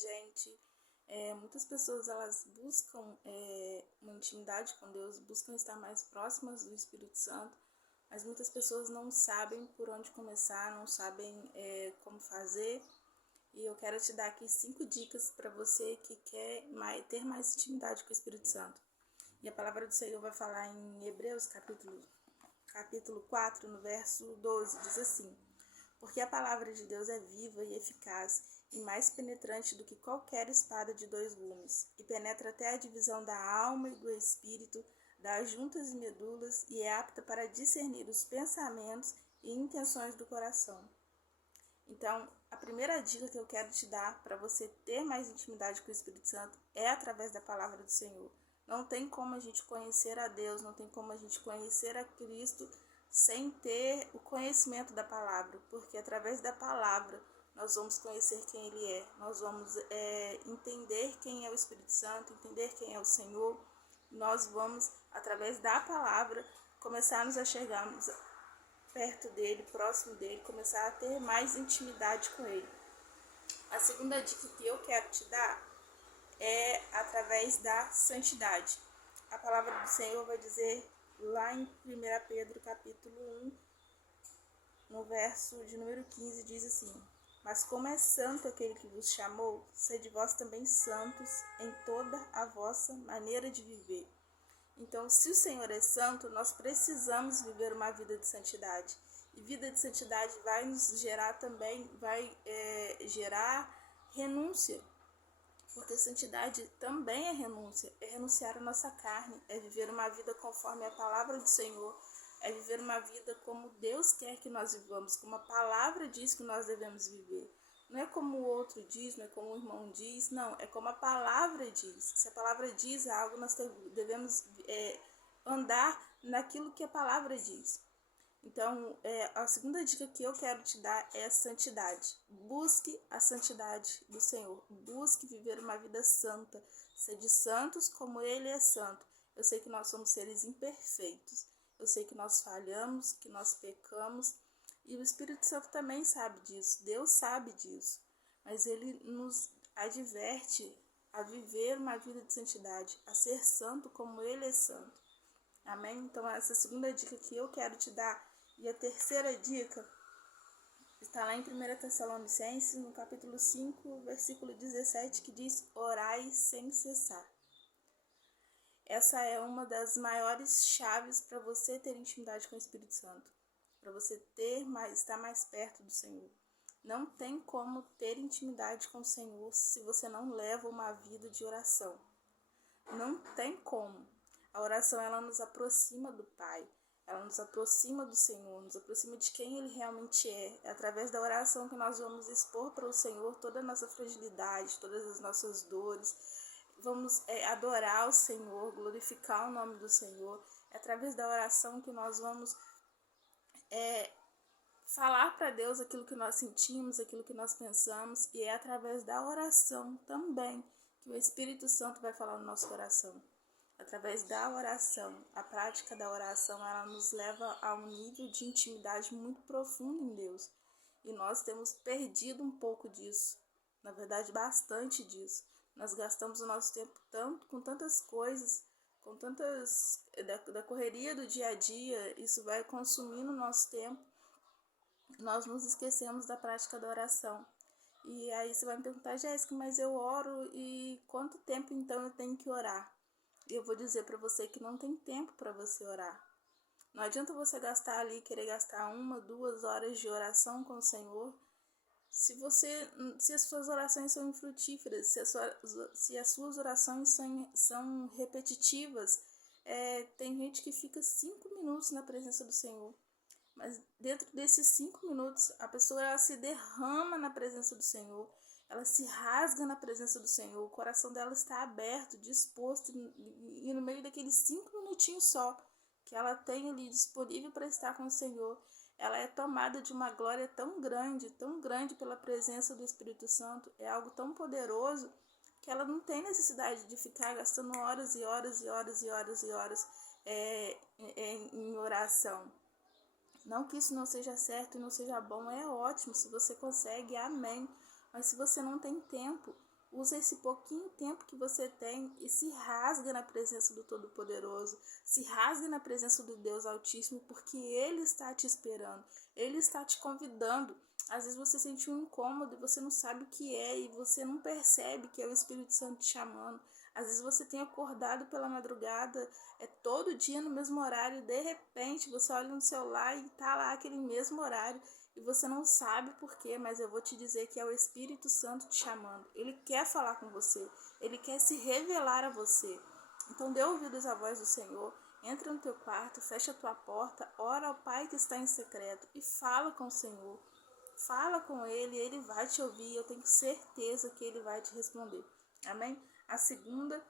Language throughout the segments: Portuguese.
gente. Muitas pessoas elas buscam uma intimidade com Deus, buscam estar mais próximas do Espírito Santo, mas muitas pessoas não sabem por onde começar, não sabem como fazer. E eu quero te dar aqui 5 dicas para você que quer ter mais intimidade com o Espírito Santo. E a palavra do Senhor vai falar em Hebreus capítulo 4, no verso 12, diz assim: porque a palavra de Deus é viva e eficaz e mais penetrante do que qualquer espada de 2 gumes, e penetra até a divisão da alma e do espírito, das juntas e medulas, e é apta para discernir os pensamentos e intenções do coração. Então, a primeira dica que eu quero te dar para você ter mais intimidade com o Espírito Santo é através da palavra do Senhor. Não tem como a gente conhecer a Deus, não tem como a gente conhecer a Cristo sem ter o conhecimento da palavra, porque através da palavra nós vamos conhecer quem Ele é, nós vamos entender quem é o Espírito Santo, entender quem é o Senhor. Nós vamos, através da palavra, começar a nos achegarmos perto dele, próximo dele, começar a ter mais intimidade com ele. A segunda dica que eu quero te dar é através da santidade. A palavra do Senhor vai dizer lá em 1 Pedro capítulo 1, no verso de número 15, diz assim: mas como é santo aquele que vos chamou, sede vós também santos em toda a vossa maneira de viver. Então, se o Senhor é santo, nós precisamos viver uma vida de santidade. E vida de santidade vai nos gerar também, gerar renúncia. Porque santidade também é renúncia. É renunciar à nossa carne, é viver uma vida conforme a palavra do Senhor, é viver uma vida como Deus quer que nós vivamos, como a palavra diz que nós devemos viver. Não é como o outro diz, não é como o irmão diz, não, é como a palavra diz. Se a palavra diz algo, nós devemos andar naquilo que a palavra diz. Então, a segunda dica que eu quero te dar é a santidade. Busque a santidade do Senhor. Busque viver uma vida santa. Sede santos como Ele é santo. Eu sei que nós somos seres imperfeitos. Eu sei que nós falhamos, que nós pecamos. E o Espírito Santo também sabe disso, Deus sabe disso, mas Ele nos adverte a viver uma vida de santidade, a ser santo como Ele é santo. Amém? Então essa é a segunda dica que eu quero te dar. E a terceira dica está lá em 1 Tessalonicenses, no capítulo 5, versículo 17, que diz: orai sem cessar. Essa é uma das maiores chaves para você ter intimidade com o Espírito Santo, para você estar mais perto do Senhor. Não tem como ter intimidade com o Senhor se você não leva uma vida de oração. Não tem como. A oração, ela nos aproxima do Pai, ela nos aproxima do Senhor, nos aproxima de quem Ele realmente é. É através da oração que nós vamos expor para o Senhor toda a nossa fragilidade, todas as nossas dores. Vamos adorar o Senhor, glorificar o nome do Senhor. É através da oração que nós vamos falar para Deus aquilo que nós sentimos, aquilo que nós pensamos. E é através da oração também que o Espírito Santo vai falar no nosso coração. Através da oração, a prática da oração, ela nos leva a um nível de intimidade muito profundo em Deus. E nós temos perdido um pouco disso, na verdade bastante disso. Nós gastamos o nosso tempo tanto com tantas coisas, com tantas da correria do dia a dia, isso vai consumindo o nosso tempo. Nós nos esquecemos da prática da oração. E aí você vai me perguntar: Jéssica, mas eu oro e quanto tempo então eu tenho que orar? E eu vou dizer para você que não tem tempo para você orar. Não adianta você querer gastar 1, 2 horas de oração com o Senhor, se as suas orações são infrutíferas, se as suas orações são repetitivas. Tem gente que fica 5 minutos na presença do Senhor, mas dentro desses 5 minutos a pessoa ela se derrama na presença do Senhor, ela se rasga na presença do Senhor, o coração dela está aberto, disposto, e no meio daqueles 5 minutinhos só que ela tem ali disponível para estar com o Senhor, ela é tomada de uma glória tão grande pela presença do Espírito Santo, é algo tão poderoso que ela não tem necessidade de ficar gastando horas e horas e horas e horas e horas em oração. Não que isso não seja certo e não seja bom, é ótimo, se você consegue, amém. Mas se você não tem tempo, Usa esse pouquinho tempo que você tem e se rasga na presença do Todo-Poderoso, se rasga na presença do Deus Altíssimo, porque Ele está te esperando, Ele está te convidando. Às vezes você sente um incômodo e você não sabe o que é e você não percebe que é o Espírito Santo te chamando. Às vezes você tem acordado pela madrugada, todo dia no mesmo horário, de repente você olha no celular e tá lá aquele mesmo horário e você não sabe por quê, mas eu vou te dizer que é o Espírito Santo te chamando. Ele quer falar com você, ele quer se revelar a você. Então dê ouvidos à voz do Senhor, entra no teu quarto, fecha a tua porta, ora ao Pai que está em secreto e fala com o Senhor. Fala com ele vai te ouvir, eu tenho certeza que ele vai te responder. Amém? A segunda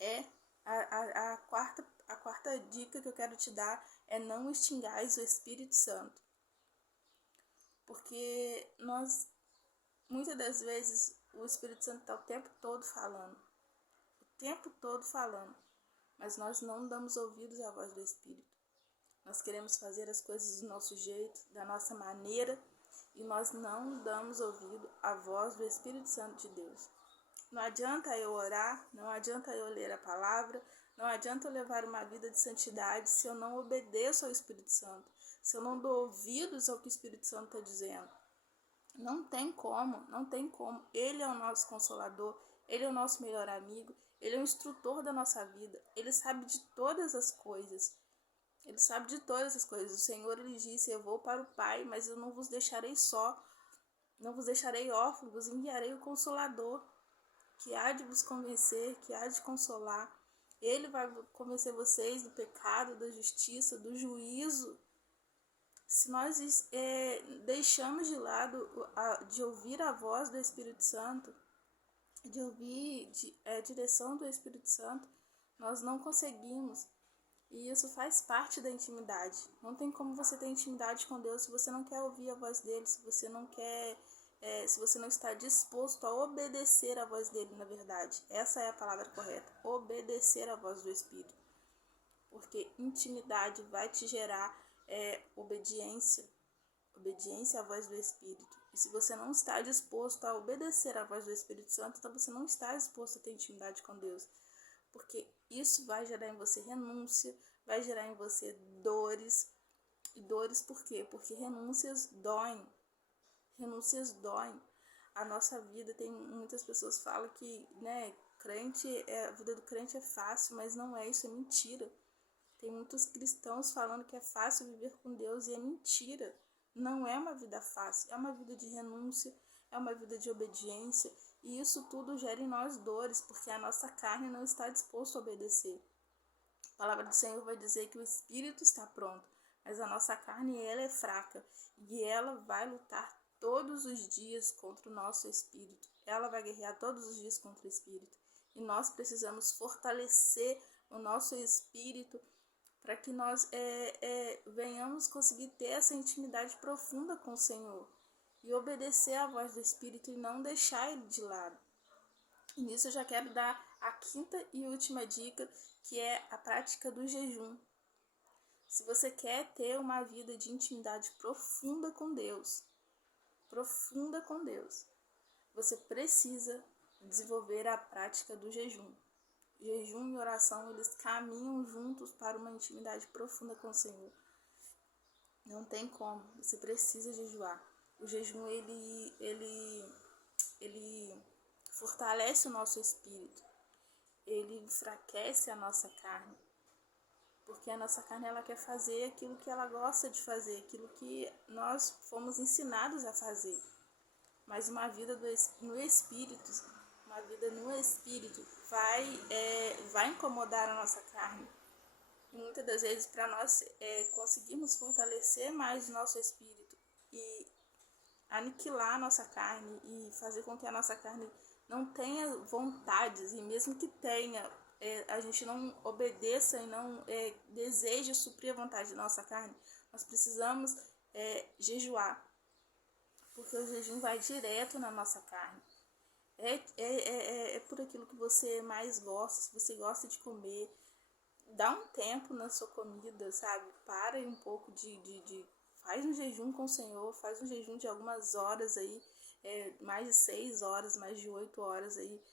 é a quarta dica que eu quero te dar é não extingais o Espírito Santo. Porque muitas das vezes, o Espírito Santo está o tempo todo falando. Mas nós não damos ouvidos à voz do Espírito. Nós queremos fazer as coisas do nosso jeito, da nossa maneira, e nós não damos ouvido à voz do Espírito Santo de Deus. Não adianta eu orar, não adianta eu ler a palavra, não adianta eu levar uma vida de santidade se eu não obedeço ao Espírito Santo, se eu não dou ouvidos ao que o Espírito Santo está dizendo. Não tem como. Ele é o nosso consolador, ele é o nosso melhor amigo, ele é o instrutor da nossa vida, ele sabe de todas as coisas. O Senhor, ele disse, eu vou para o Pai, mas eu não vos deixarei só, não vos deixarei órfãos, vos enviarei o Consolador, que há de vos convencer, que há de consolar. Ele vai convencer vocês do pecado, da justiça, do juízo. Se nós deixamos de lado de ouvir a voz do Espírito Santo, de ouvir a direção do Espírito Santo, nós não conseguimos. E isso faz parte da intimidade. Não tem como você ter intimidade com Deus se você não quer ouvir a voz dele, se você não quer, se você não está disposto a obedecer a voz dele, na verdade. Essa é a palavra correta, obedecer a voz do Espírito. Porque intimidade vai te gerar obediência à voz do Espírito. E se você não está disposto a obedecer à voz do Espírito Santo, então você não está disposto a ter intimidade com Deus. Porque isso vai gerar em você renúncia, vai gerar em você dores. E dores por quê? Porque renúncias doem. A nossa vida, tem muitas pessoas que falam que, a vida do crente é fácil, mas não é, isso é mentira. Tem muitos cristãos falando que é fácil viver com Deus e é mentira. Não é uma vida fácil, é uma vida de renúncia, é uma vida de obediência, e isso tudo gera em nós dores, porque a nossa carne não está disposta a obedecer. A palavra do Senhor vai dizer que o espírito está pronto, mas a nossa carne, ela é fraca, e ela vai lutar todos os dias contra o nosso espírito. Ela vai guerrear todos os dias contra o espírito. E nós precisamos fortalecer o nosso espírito para que nós venhamos conseguir ter essa intimidade profunda com o Senhor e obedecer à voz do Espírito e não deixar ele de lado. E nisso eu já quero dar a quinta e última dica, que é a prática do jejum. Se você quer ter uma vida de intimidade profunda com Deus, você precisa desenvolver a prática do jejum. Jejum e oração, eles caminham juntos para uma intimidade profunda com o Senhor. Não tem como, você precisa jejuar. O jejum, ele fortalece o nosso espírito. Ele enfraquece a nossa carne. Porque a nossa carne, ela quer fazer aquilo que ela gosta de fazer, aquilo que nós fomos ensinados a fazer. Mas uma vida no Espírito vai incomodar a nossa carne. E muitas das vezes, para nós conseguirmos fortalecer mais o nosso espírito e aniquilar a nossa carne e fazer com que a nossa carne não tenha vontades, e mesmo que tenha, a gente não obedeça e não deseje suprir a vontade da nossa carne, nós precisamos jejuar, porque o jejum vai direto na nossa carne. É por aquilo que você mais gosta. Se você gosta de comer, dá um tempo na sua comida, sabe? Para um pouco faz um jejum com o Senhor, faz um jejum de algumas horas aí, mais de 6 horas, mais de 8 horas aí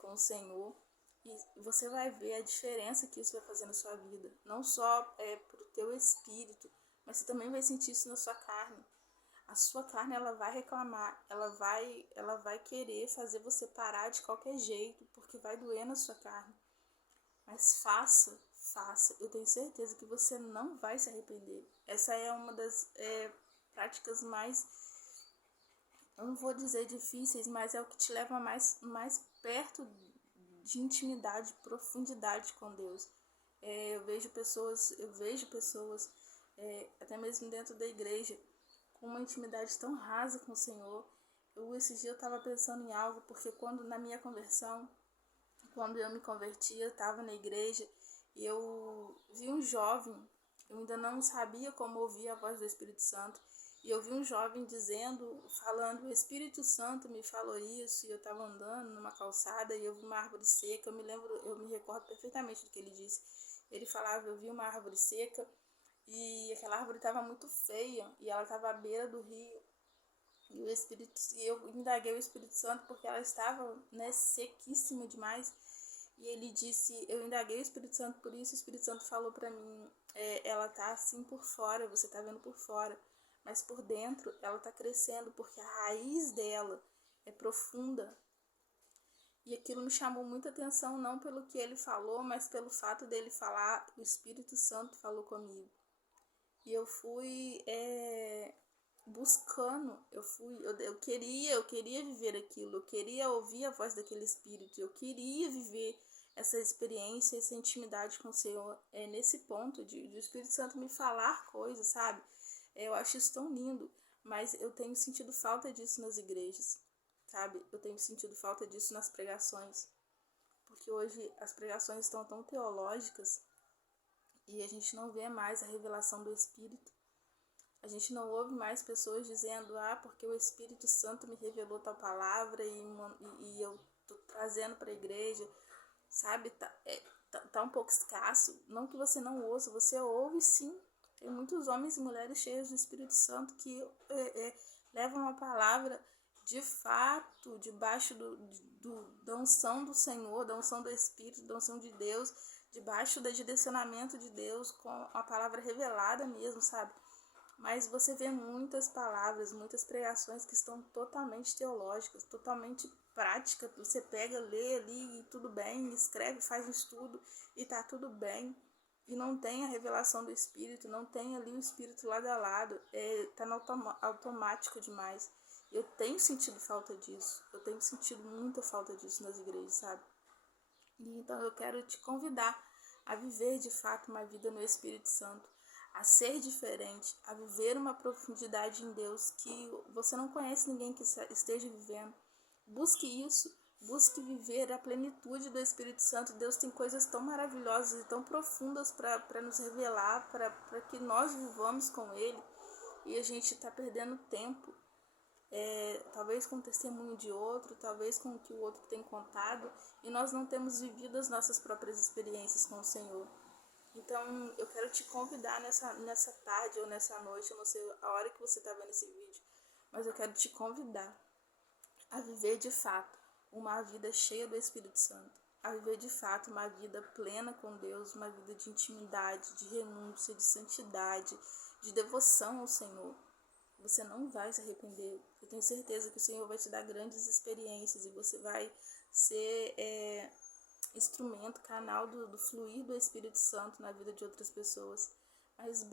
com o Senhor. E você vai ver a diferença que isso vai fazer na sua vida. Não só para o teu espírito, mas você também vai sentir isso na sua carne. A sua carne, ela vai reclamar, ela vai querer fazer você parar de qualquer jeito, porque vai doer na sua carne. Mas faça. Eu tenho certeza que você não vai se arrepender. Essa é uma das práticas mais, eu não vou dizer difíceis, mas é o que te leva mais perto de intimidade, profundidade com Deus. Eu vejo pessoas, até mesmo dentro da igreja, com uma intimidade tão rasa com o Senhor. Esse dia eu estava pensando em algo, porque na minha conversão, quando eu me converti, eu estava na igreja e eu vi um jovem, eu ainda não sabia como ouvir a voz do Espírito Santo, e eu vi um jovem falando, o Espírito Santo me falou isso, e eu estava andando numa calçada e eu vi uma árvore seca, eu me recordo perfeitamente do que ele disse. Ele falava, eu vi uma árvore seca e aquela árvore estava muito feia e ela estava à beira do rio. E eu indaguei o Espírito Santo porque ela estava sequíssima demais. E ele disse, eu indaguei o Espírito Santo por isso, o Espírito Santo falou para mim, ela tá assim por fora, você tá vendo por fora, mas por dentro ela tá crescendo porque a raiz dela é profunda. E aquilo me chamou muita atenção, não pelo que ele falou, mas pelo fato dele falar, o Espírito Santo falou comigo. E eu fui buscando, eu queria viver aquilo, eu queria ouvir a voz daquele Espírito, eu queria viver essa experiência, essa intimidade com o Senhor, nesse ponto de o Espírito Santo me falar coisas, sabe? Eu acho isso tão lindo, mas eu tenho sentido falta disso nas igrejas, sabe? Eu tenho sentido falta disso nas pregações, porque hoje as pregações estão tão teológicas e a gente não vê mais a revelação do Espírito. A gente não ouve mais pessoas dizendo, porque o Espírito Santo me revelou tal palavra e eu tô trazendo para a igreja, sabe? Tá um pouco escasso. Não que você não ouça, você ouve sim. Tem muitos homens e mulheres cheios do Espírito Santo que levam a palavra de fato, debaixo da unção do Senhor, da unção do Espírito, da unção de Deus, debaixo do direcionamento de Deus, com a palavra revelada mesmo, sabe? Mas você vê muitas palavras, muitas pregações que estão totalmente teológicas, totalmente práticas. Você pega, lê ali e tudo bem, escreve, faz um estudo e tá tudo bem. E não tem a revelação do Espírito, não tem ali o Espírito lado a lado. Tá no automático demais. Eu tenho sentido falta disso. Eu tenho sentido muita falta disso nas igrejas, sabe? E então eu quero te convidar a viver de fato uma vida no Espírito Santo, a ser diferente, a viver uma profundidade em Deus que você não conhece ninguém que esteja vivendo. Busque isso, busque viver a plenitude do Espírito Santo. Deus tem coisas tão maravilhosas e tão profundas para nos revelar, para que nós vivamos com Ele, e a gente está perdendo tempo, talvez com o testemunho de outro, talvez com o que o outro tem contado, e nós não temos vivido as nossas próprias experiências com o Senhor. Então, eu quero te convidar nessa tarde ou nessa noite, eu não sei a hora que você está vendo esse vídeo, mas eu quero te convidar a viver de fato uma vida cheia do Espírito Santo, a viver de fato uma vida plena com Deus, uma vida de intimidade, de renúncia, de santidade, de devoção ao Senhor. Você não vai se arrepender. Eu tenho certeza que o Senhor vai te dar grandes experiências e você vai ser instrumento, canal do fluir do Espírito Santo na vida de outras pessoas. Mas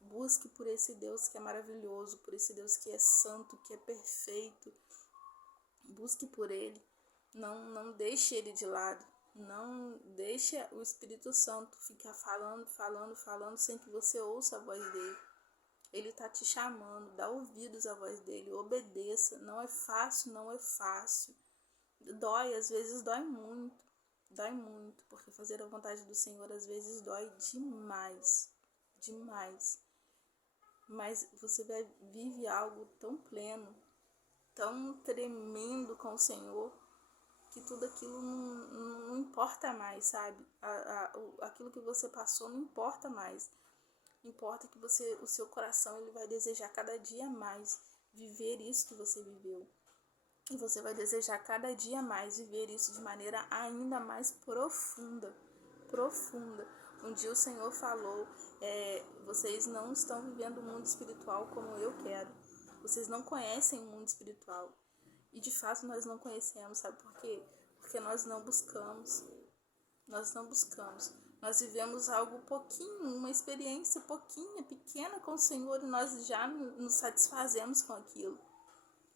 busque por esse Deus que é maravilhoso, por esse Deus que é santo, que é perfeito. Busque por Ele. Não deixe Ele de lado. Não deixe o Espírito Santo ficar falando sem que você ouça a voz dele. Ele está te chamando, dá ouvidos à voz dele, obedeça. Não é fácil. Dói, às vezes dói muito, porque fazer a vontade do Senhor às vezes dói demais. Mas você vive algo tão pleno, tão tremendo com o Senhor, que tudo aquilo não importa mais, sabe? Aquilo que você passou não importa mais. Importa que o seu coração ele vai desejar cada dia mais viver isso que você viveu. E você vai desejar cada dia mais viver isso de maneira ainda mais profunda. Profunda. Um dia o Senhor falou, vocês não estão vivendo o mundo espiritual como eu quero. Vocês não conhecem o mundo espiritual. E de fato nós não conhecemos, sabe por quê? Porque nós não buscamos. Nós não buscamos. Nós vivemos algo pouquinho, uma experiência pouquinha, pequena com o Senhor e nós já nos satisfazemos com aquilo.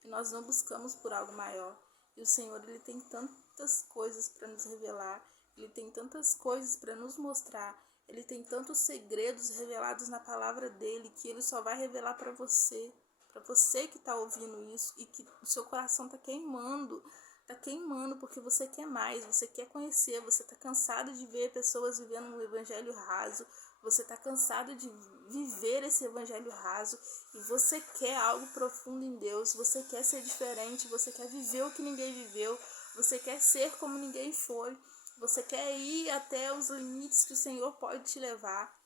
E nós não buscamos por algo maior. E o Senhor, Ele tem tantas coisas para nos revelar. Ele tem tantas coisas para nos mostrar. Ele tem tantos segredos revelados na palavra dEle que Ele só vai revelar para você. Para você que está ouvindo isso e que o seu coração está queimando. Está queimando porque você quer mais, você quer conhecer, você está cansado de ver pessoas vivendo um evangelho raso, você está cansado de viver esse evangelho raso e você quer algo profundo em Deus, você quer ser diferente, você quer viver o que ninguém viveu, você quer ser como ninguém foi, você quer ir até os limites que o Senhor pode te levar.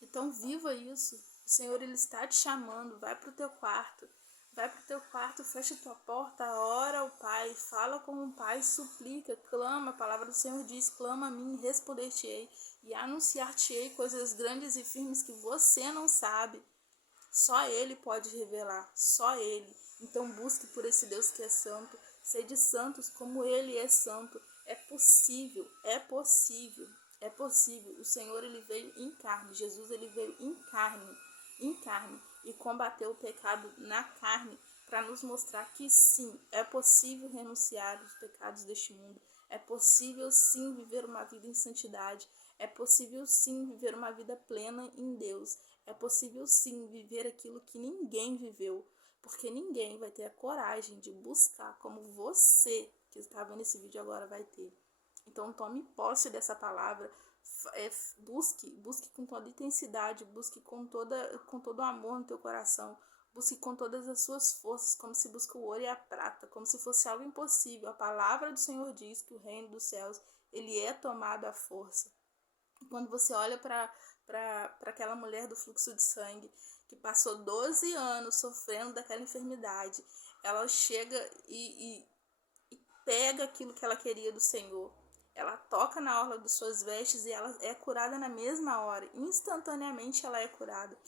Então viva isso. O Senhor, Ele está te chamando. Vai para o teu quarto. Vai para o teu quarto, fecha tua porta, ora ao Pai, fala com o Pai, suplica, clama. A palavra do Senhor diz, clama a mim, responder-te-ei e anunciar-te-ei coisas grandes e firmes que você não sabe. Só Ele pode revelar, só Ele. Então busque por esse Deus que é santo. Sede santos como Ele é santo. É possível, é possível, é possível. O Senhor, Ele veio em carne. Jesus, Ele veio em carne, e combateu o pecado na carne para nos mostrar que sim, é possível renunciar aos pecados deste mundo. É possível sim viver uma vida em santidade. É possível sim viver uma vida plena em Deus. É possível sim viver aquilo que ninguém viveu, porque ninguém vai ter a coragem de buscar como você que está vendo esse vídeo agora vai ter. Então tome posse dessa palavra, busque com toda intensidade, busque com todo o amor no teu coração, busque com todas as suas forças, como se busca o ouro e a prata, como se fosse algo impossível. A palavra do Senhor diz que o reino dos céus, ele é tomado à força. E quando você olha para aquela mulher do fluxo de sangue, que passou 12 anos sofrendo daquela enfermidade, ela chega e pega aquilo que ela queria do Senhor. Ela toca na orla de suas vestes e ela é curada na mesma hora. Instantaneamente ela é curada.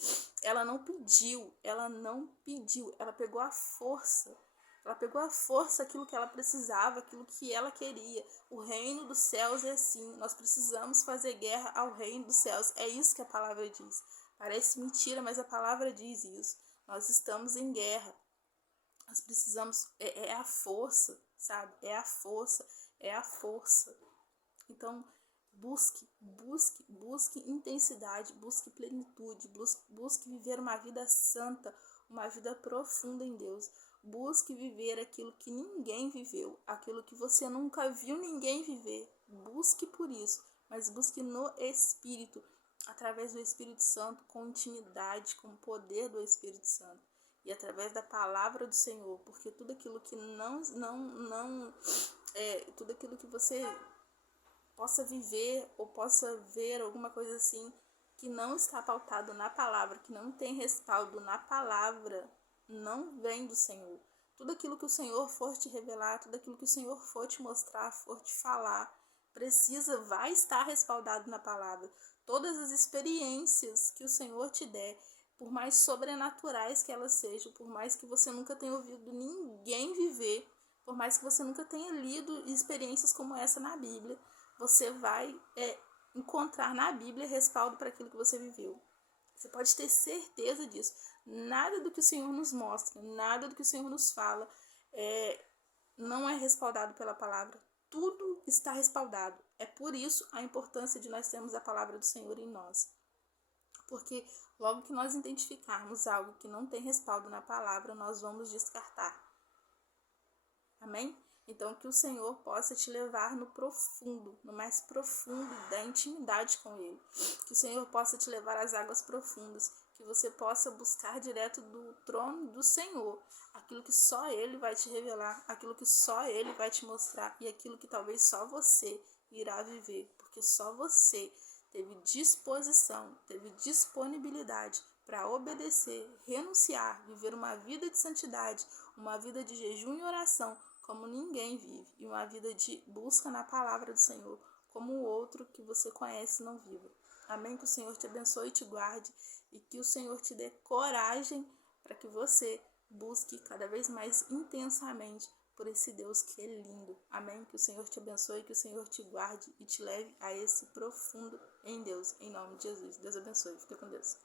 Ela não pediu, ela pegou a força. Ela pegou a força, aquilo que ela precisava, aquilo que ela queria. O reino dos céus é assim. Nós precisamos fazer guerra ao reino dos céus. É isso que a palavra diz. Parece mentira, mas a palavra diz isso. Nós estamos em guerra. Nós precisamos, é a força, sabe? É a força. Então, busque intensidade, busque plenitude, busque viver uma vida santa, uma vida profunda em Deus. Busque viver aquilo que ninguém viveu, aquilo que você nunca viu ninguém viver. Busque por isso, mas busque no Espírito, através do Espírito Santo, com intimidade, com o poder do Espírito Santo. E através da palavra do Senhor, porque tudo aquilo que tudo aquilo que você possa viver ou possa ver alguma coisa assim que não está pautado na palavra, que não tem respaldo na palavra, não vem do Senhor. Tudo aquilo que o Senhor for te revelar, tudo aquilo que o Senhor for te mostrar, for te falar, vai estar respaldado na palavra. Todas as experiências que o Senhor te der, por mais sobrenaturais que elas sejam, por mais que você nunca tenha ouvido ninguém viver, por mais que você nunca tenha lido experiências como essa na Bíblia, você vai encontrar na Bíblia respaldo para aquilo que você viveu. Você pode ter certeza disso. Nada do que o Senhor nos mostra, nada do que o Senhor nos fala não é respaldado pela palavra. Tudo está respaldado. É por isso a importância de nós termos a palavra do Senhor em nós. Porque logo que nós identificarmos algo que não tem respaldo na palavra, nós vamos descartar. Amém? Então, que o Senhor possa te levar no profundo, no mais profundo da intimidade com Ele. Que o Senhor possa te levar às águas profundas. Que você possa buscar direto do trono do Senhor aquilo que só Ele vai te revelar, aquilo que só Ele vai te mostrar e aquilo que talvez só você irá viver. Porque só você teve disposição, teve disponibilidade para obedecer, renunciar, viver uma vida de santidade, uma vida de jejum e oração, como ninguém vive, e uma vida de busca na palavra do Senhor, como o outro que você conhece não viva. Amém? Que o Senhor te abençoe e te guarde, e que o Senhor te dê coragem para que você busque cada vez mais intensamente por esse Deus que é lindo. Amém? Que o Senhor te abençoe, que o Senhor te guarde e te leve a esse profundo em Deus. Em nome de Jesus. Deus abençoe. Fica com Deus.